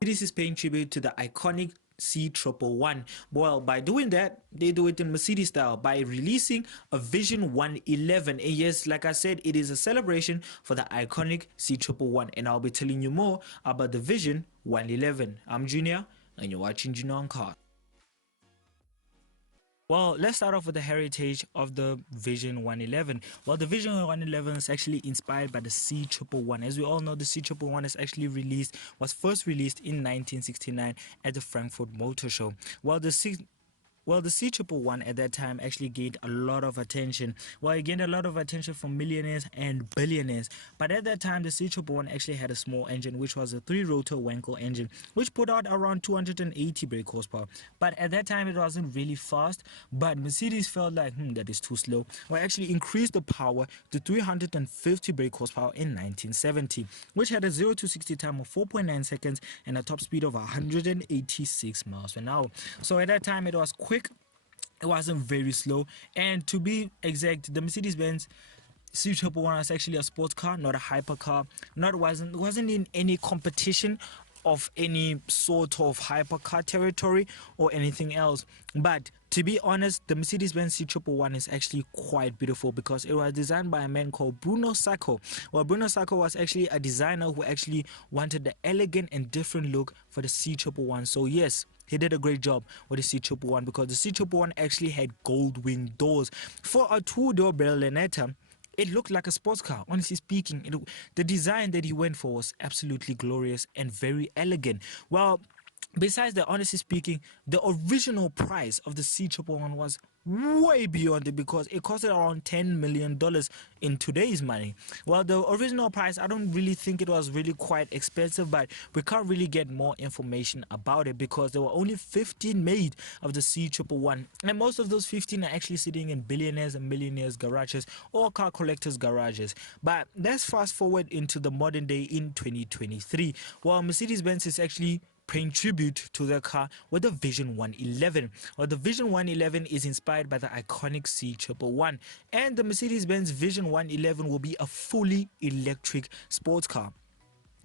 This is paying tribute to the iconic C111. Well, by doing that, they do it in Mercedes style by releasing a Vision 111. And yes, like I said, it is a celebration for the iconic C111. And I'll be telling you more about the Vision 111. I'm Junior, and you're watching Junior on Car. Well, let's start off with the heritage of the Vision 111. Well, the Vision 111 is actually inspired by the C111. As we all know, the C111 was first released in 1969 at the Frankfurt Motor Show. The C111 at that time actually gained a lot of attention. Well, it gained a lot of attention from millionaires and billionaires. But at that time, the C111 actually had a small engine, which was a 3-rotor Wankel engine, which put out around 280 brake horsepower. But at that time, it wasn't really fast. But Mercedes felt like, that is too slow. Well, actually increased the power to 350 brake horsepower in 1970, which had a 0 to 60 time of 4.9 seconds and a top speed of 186 miles per hour. So at that time, it was quick. It wasn't very slow, and to be exact, the Mercedes-Benz C111 was actually a sports car, not a hypercar. Wasn't in any competition of any sort of hypercar territory or anything else. But to be honest, the Mercedes-Benz C111 is actually quite beautiful because it was designed by a man called Bruno Sacco. Well, Bruno Sacco was actually a designer who actually wanted the elegant and different look for the C111. So yes, he did a great job with the C111 because the C111 actually had gold wing doors. For a two-door Berlinetta, it looked like a sports car. Honestly speaking, the design that he went for was absolutely glorious and very elegant. Well, besides that, honestly speaking, the original price of the C111 was way beyond it because it costed around $10 million in today's money. Well, the original price, I don't really think it was really quite expensive, but we can't really get more information about it because there were only 15 made of the C111, and most of those 15 are actually sitting in billionaires and millionaires garages or car collectors garages. But let's fast forward into the modern day in 2023. Well, Mercedes-Benz is actually paying tribute to the car with the Vision 111. Well, the Vision 111 is inspired by the iconic C111, and the Mercedes-Benz Vision 111 will be a fully electric sports car.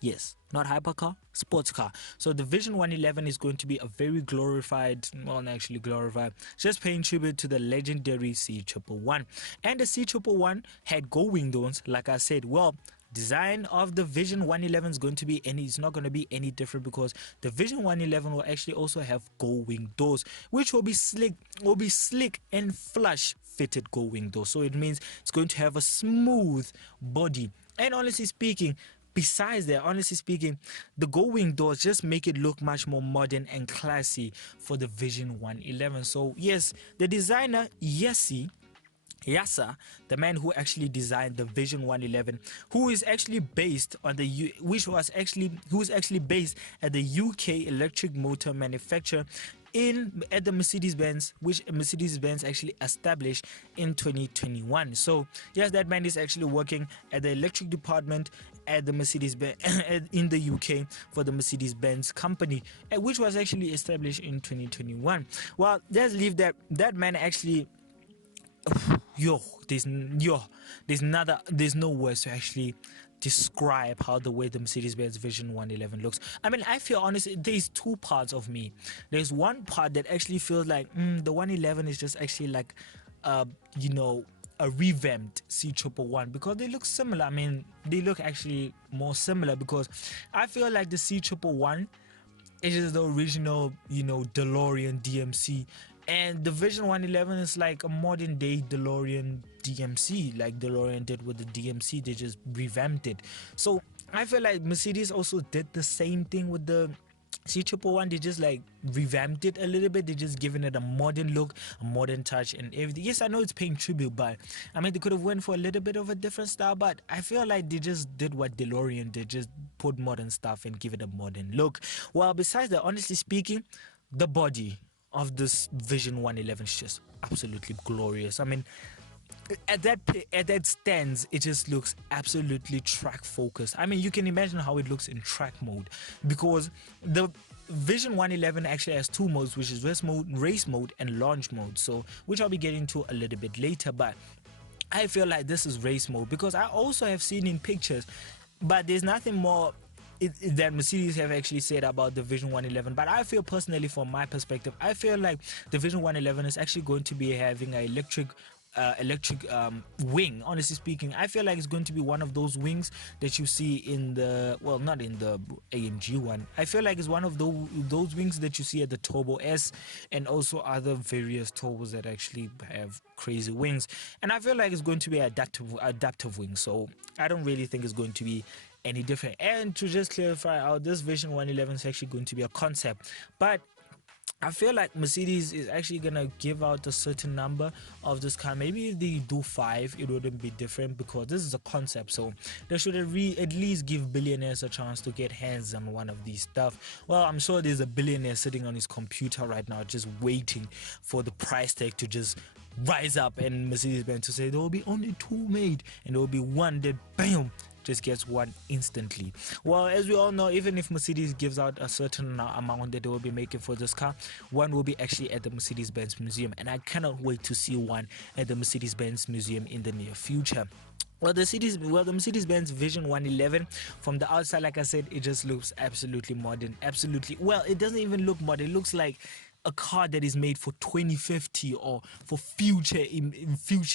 Yes, not hypercar, sports car. So the Vision 111 is going to be a very glorified, well, not actually glorified, just paying tribute to the legendary C111. And the C111 had gold windows, like I said. Well, design of the Vision 111 is going to be it's not going to be any different because the Vision 111 will actually also have gold wing doors, which will be slick and flush fitted gold wing doors. So it means it's going to have a smooth body. And honestly speaking, besides that, the gold wing doors just make it look much more modern and classy for the Vision 111. So yes, the designer Yasa, the man who actually designed the Vision 111, who's actually based at the UK electric motor manufacturer at the Mercedes-Benz, which Mercedes-Benz actually established in 2021. So yes, that man is actually working at the electric department at the Mercedes-Benz in the UK for the Mercedes-Benz company, which was actually established in 2021. Well, let's leave that man actually. There's no words to actually describe how the way the Mercedes-Benz Vision 111 looks. I mean, I feel honestly there's two parts of me. There's one part that actually feels like the 111 is just actually like a revamped C111 because they look similar. I mean, they look actually more similar because I feel like the C111 is just the original, DeLorean DMC. And the Vision 111 is like a modern day DeLorean DMC, like DeLorean did with the DMC. They just revamped it. So I feel like Mercedes also did the same thing with the C111. They just like revamped it a little bit. They just given it a modern look, a modern touch and everything. Yes, I know it's paying tribute, but I mean they could have went for a little bit of a different style, but I feel like they just did what DeLorean did, just put modern stuff and give it a modern look. Well, besides that, honestly speaking, the body of this Vision 111 is just absolutely glorious. I mean, at that stance, it just looks absolutely track focused. I mean, you can imagine how it looks in track mode because the Vision 111 actually has two modes, which is race mode and launch mode, so which I'll be getting to a little bit later. But I feel like this is race mode because I also have seen in pictures, but there's nothing more that Mercedes have actually said about the Vision 111. But I feel personally, from my perspective, I feel like the Vision 111 is actually going to be having an electric wing. Honestly speaking, I feel like it's going to be one of those wings that you see in the, well, not in the AMG one. I feel like it's one of those wings that you see at the Turbo S and also other various turbos that actually have crazy wings. And I feel like it's going to be adaptive wing. So I don't really think it's going to be any different. And to just clarify out, this Vision 111 is actually going to be a concept, but I feel like Mercedes is actually gonna give out a certain number of this car. Maybe if they do 5, it wouldn't be different, because this is a concept. So they should at least give billionaires a chance to get hands on one of these stuff. Well, I'm sure there's a billionaire sitting on his computer right now just waiting for the price tag to just rise up and Mercedes-Benz to say there will be only 2 made and there will be one that bam just gets one instantly. Well, as we all know, even if Mercedes gives out a certain amount that they will be making for this car, one will be actually at the Mercedes-Benz Museum, and I cannot wait to see one at the Mercedes-Benz Museum in the near future. Well, the Mercedes-Benz Vision 111, from the outside, like I said, it just looks absolutely modern. Absolutely, well, it doesn't even look modern. It looks like a car that is made for 2050 or for future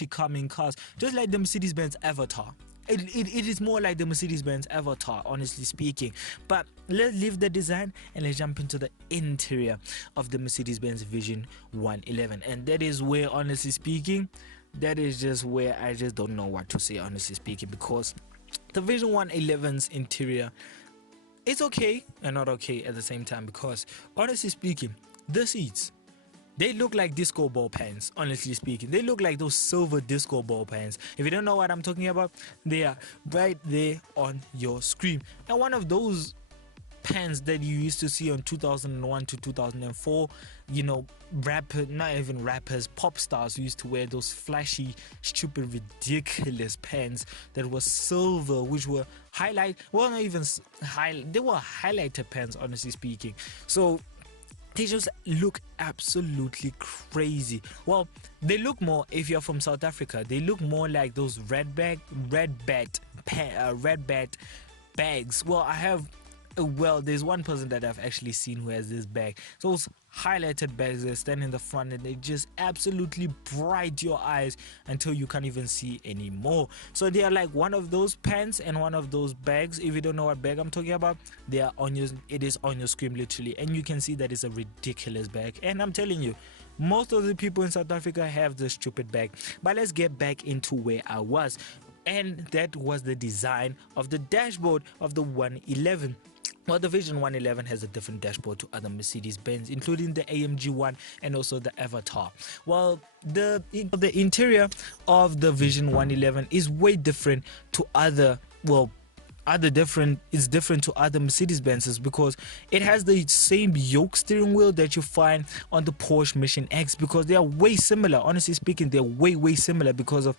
coming cars, just like the Mercedes-Benz Avatar. It is more like the Mercedes-Benz Avatar, honestly speaking. But let's leave the design and let's jump into the interior of the Mercedes-Benz Vision 111. And that is where, honestly speaking, that is just where I just don't know what to say, honestly speaking, because the Vision 111's interior is okay and not okay at the same time, because honestly speaking, the seats, they look like disco ball pens. Honestly speaking, they look like those silver disco ball pens. If you don't know what I'm talking about, they are right there on your screen. And one of those pens that you used to see on 2001 to 2004, you know, not even rappers, pop stars used to wear those flashy, stupid, ridiculous pens that were silver, which were they were highlighted pens, honestly speaking. So they just look absolutely crazy. Well, they look more, if you're from South Africa, they look more like those red bat bags. Well, there's one person that I've actually seen who has this bag. So those highlighted bags that stand in the front and they just absolutely bright your eyes until you can't even see anymore. So they are like one of those pens and one of those bags. If you don't know what bag I'm talking about, it is on your screen literally, and you can see that it's a ridiculous bag. And I'm telling you, most of the people in South Africa have this stupid bag. But let's get back into where I was, and that was the design of the dashboard of the 111. Well, the Vision 111 has a different dashboard to other Mercedes-Benz, including the AMG one and also the Avatar. Well, the interior of the Vision 111 is way different to it's different to other Mercedes-Benzes, because it has the same yoke steering wheel that you find on the Porsche Mission X, because they are way similar. Honestly speaking, they're way similar because of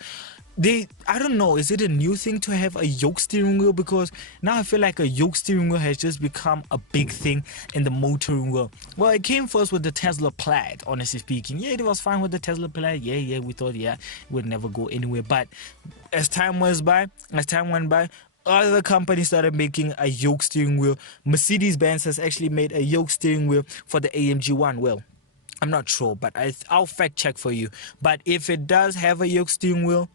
I don't know, is it a new thing to have a yoke steering wheel? Because now I feel like a yoke steering wheel has just become a big thing in the motoring world. Well, it came first with the Tesla Plaid, honestly speaking. Yeah, it was fine with the Tesla Plaid. Yeah, we thought, it would never go anywhere. But as time went by, other companies started making a yoke steering wheel. Mercedes-Benz has actually made a yoke steering wheel for the AMG one. Well, I'm not sure, but I'll fact check for you. But if it does have a yoke steering wheel,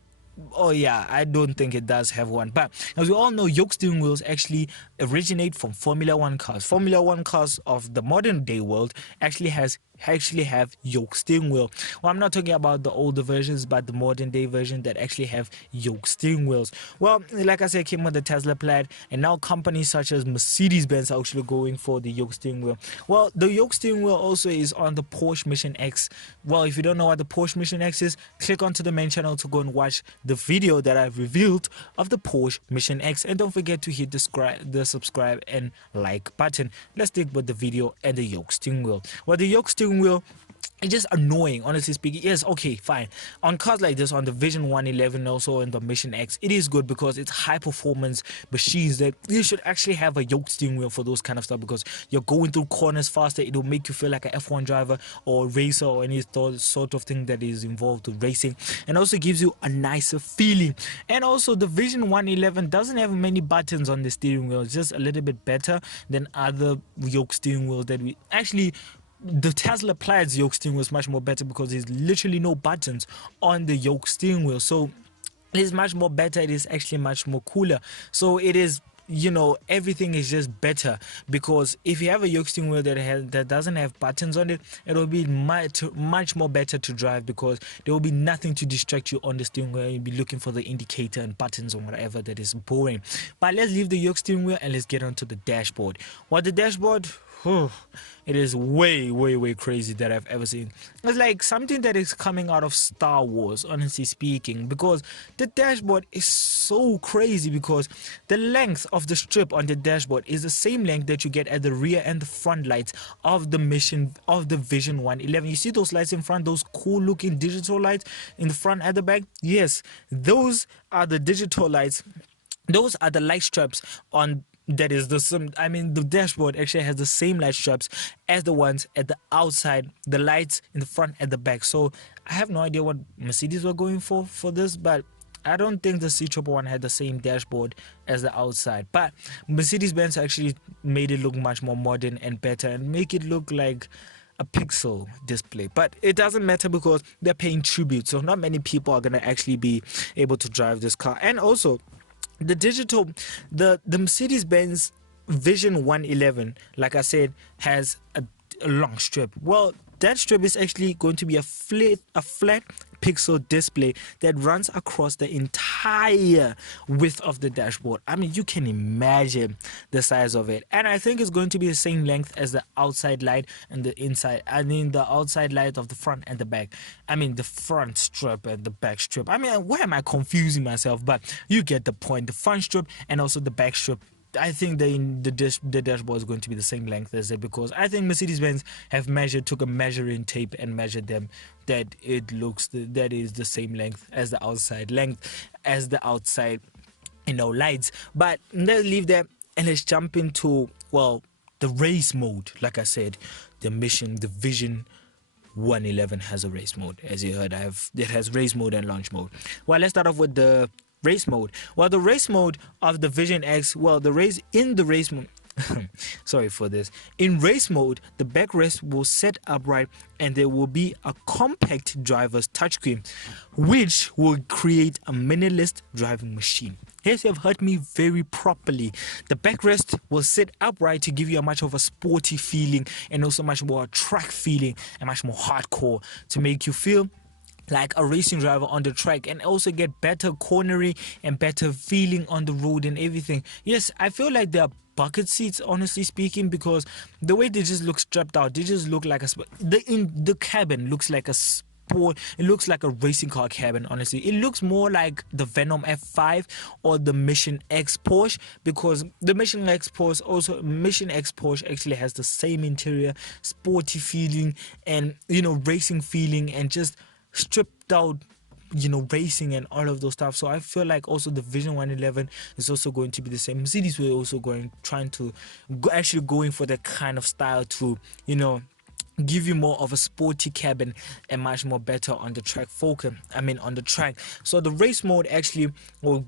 oh yeah, I don't think it does have one. But as we all know, yoke steering wheels actually originate from Formula 1 cars. Formula 1 cars of the modern day world actually have yoke steering wheel. Well, I'm not talking about the older versions, but the modern day version that actually have yoke steering wheels. Well, like I said, it came with the Tesla Plaid, and now companies such as Mercedes-Benz are actually going for the yoke steering wheel. Well, the yoke steering wheel also is on the Porsche Mission X. Well, if you don't know what the Porsche Mission X is, click onto the main channel to go and watch the video that I've revealed of the Porsche Mission X, and don't forget to hit the subscribe and like button. Let's stick with the video and the yoke steering wheel. Well, the yoke steering wheel it's just annoying, honestly speaking. Yes, okay, fine. On cars like this, on the Vision 111, also in the Mission X, it is good because it's high performance machines that you should actually have a yoke steering wheel for those kind of stuff, because you're going through corners faster. It will make you feel like a F1 driver or racer or any sort of thing that is involved with racing, and also gives you a nicer feeling. And also, the Vision 111 doesn't have many buttons on the steering wheel. It's just a little bit better than other yoke steering wheels that we actually, the Tesla Plaid's yoke steering wheel is much more better because there's literally no buttons on the yoke steering wheel. So it is much more better. It is actually much more cooler. So it is, everything is just better, because if you have a yoke steering wheel that doesn't have buttons on it, it will be much more better to drive, because there will be nothing to distract you on the steering wheel. You'll be looking for the indicator and buttons or whatever. That is boring. But let's leave the yoke steering wheel and let's get onto the dashboard. What the dashboard, it is way crazy that I've ever seen. It's like something that is coming out of Star Wars, honestly speaking, because the dashboard is so crazy, because the length of the strip on the dashboard is the same length that you get at the rear and the front lights of the Vision 111. You see those lights in front, those cool looking digital lights in the front and the back? Yes, those are the digital lights. Those are the light straps on, that is the dashboard actually has the same light straps as the ones at the outside, the lights in the front and the back. So I have no idea what Mercedes were going for this, but I don't think the C111 had the same dashboard as the outside. But Mercedes-Benz actually made it look much more modern and better, and make it look like a pixel display. But it doesn't matter, because they're paying tribute, so not many people are going to actually be able to drive this car. And also, the Mercedes-Benz Vision 111, like I said, has a long strip. Well, that strip is actually going to be a flat pixel display that runs across the entire width of the dashboard. I mean, you can imagine the size of it. And I think it's going to be the same length as the outside light and the inside. I mean, the outside light of the front and the back. I mean, the front strip and the back strip. I mean, why am I confusing myself? But you get the point. The front strip and also the back strip, I think the dashboard is going to be the same length as it, because I think Mercedes-Benz took a measuring tape and measured them, that that is the same length as the outside lights. But let's leave that and let's jump into, well, the race mode. Like I said, the Vision 111 has a race mode. As you heard, it has race mode and launch mode. Well, let's start off with the race mode. Well, the race mode of the Vision X, sorry for this. In race mode, the backrest will sit upright and there will be a compact driver's touchscreen, which will create a minimalist driving machine. Yes, you have heard me very properly. The backrest will sit upright to give you a much of a sporty feeling, and also much more a track feeling, and much more hardcore, to make you feel like a racing driver on the track, and also get better cornering and better feeling on the road and everything. Yes, I feel like they are bucket seats, honestly speaking, because the way they just look strapped out, they just look like the cabin looks like a sport. It looks like a racing car cabin, honestly. It looks more like the Venom F5 or the Mission X Porsche, because the Mission X Porsche actually has the same interior, sporty feeling, and racing feeling, and just stripped out racing and all of those stuff. So I feel like also the Vision 111 is also going to be the same. Mercedes were also going for that kind of style to give you more of a sporty cabin and much more better on the track on the track. So the race mode actually will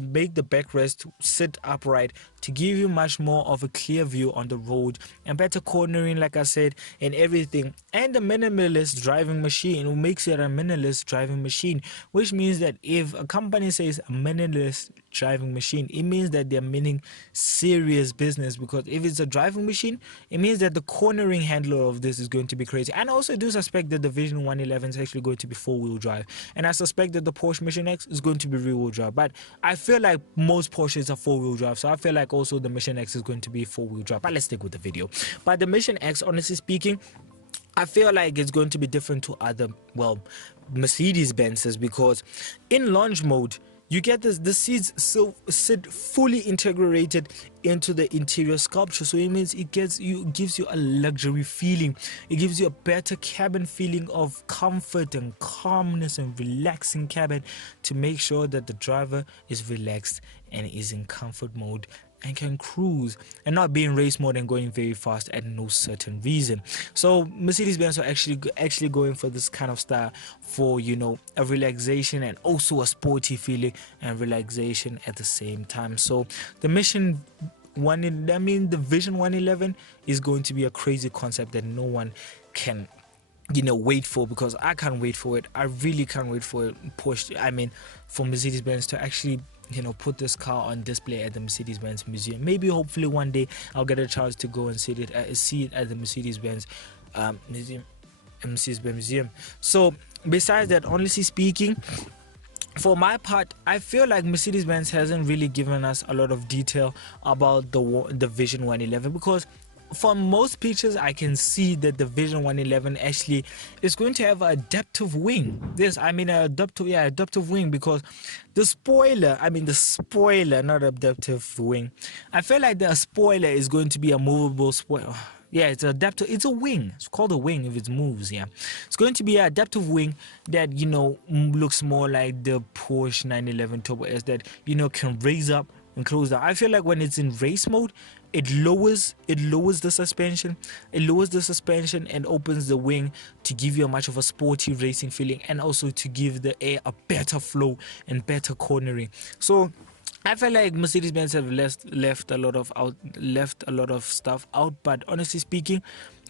make the backrest sit upright to give you much more of a clear view on the road and better cornering, like I said, and everything. And the minimalist driving machine makes it a minimalist driving machine, which means that if a company says a minimalist driving machine, it means that they're meaning serious business, because if it's a driving machine, it means that the cornering handler of this is going to be crazy. And I also do suspect that the Vision 111 is actually going to be four-wheel drive, and I suspect that the Porsche Mission X is going to be rear-wheel drive, but I feel like most Porsches are four-wheel drive, so I feel like also the Mission X is going to be four-wheel drive. But let's stick with the video. But the Mission X, honestly speaking, I feel like it's going to be different to other, Mercedes-Benzes, because in launch mode, You get this, the seats so sit fully integrated into the interior sculpture, so it means gives you a luxury feeling. It gives you a better cabin feeling of comfort and calmness and relaxing cabin, to make sure that the driver is relaxed and is in comfort mode and can cruise and not be in race mode and going very fast at no certain reason. So Mercedes-Benz are actually going for this kind of style for, you know, a relaxation and also a sporty feeling and relaxation at the same time. So the Vision 111 is going to be a crazy concept that no one can, you know, wait for, because I can't wait for it. I really can't wait for it. For Mercedes-Benz to actually, you know, put this car on display at the Mercedes-Benz museum. Maybe hopefully one day I'll get a chance to go and see it at the Mercedes-Benz museum. So besides that, honestly speaking, for my part, I feel like Mercedes-Benz hasn't really given us a lot of detail about the Vision 111, because from most pictures I can see that the Vision 111 actually is going to have an adaptive wing. Adaptive wing, because the spoiler, not adaptive wing. I feel like the spoiler is going to be a movable spoiler. Yeah, it's adaptive. It's a wing. It's called a wing if it moves. Yeah, it's going to be an adaptive wing that, you know, looks more like the Porsche 911 Turbo S, that, you know, can raise up and close down. I feel like when it's in race mode, it lowers the suspension. It lowers the suspension and opens the wing to give you a much of a sporty racing feeling, and also to give the air a better flow and better cornering. So I feel like Mercedes-Benz have left a lot of stuff out, but honestly speaking,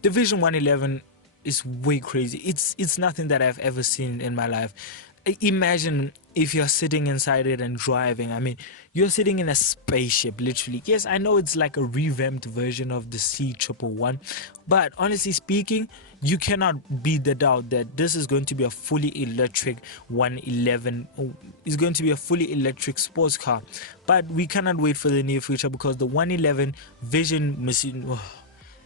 the Vision 111 is way crazy. It's nothing that I've ever seen in my life. Imagine if you're sitting inside it and driving. I mean, you're sitting in a spaceship, literally. Yes, I know it's like a revamped version of the C111, but honestly speaking, you cannot beat the doubt that this is going to be a fully electric 111. It's going to be a fully electric sports car. But we cannot wait for the near future, because the 111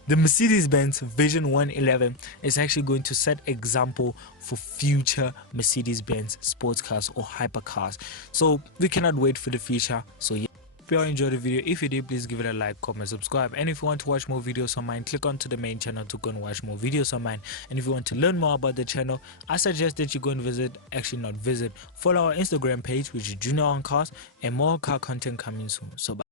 the Mercedes-Benz Vision 111 is actually going to set example for future Mercedes-Benz sports cars or hypercars. So we cannot wait for the future. So yeah. If you all enjoyed the video, if you did, please give it a like, comment, subscribe. And if you want to watch more videos on mine, click onto the main channel to go and watch more videos on mine. And if you want to learn more about the channel, I suggest that you go and follow our Instagram page, which is Junior on Cars, and more car content coming soon. So bye.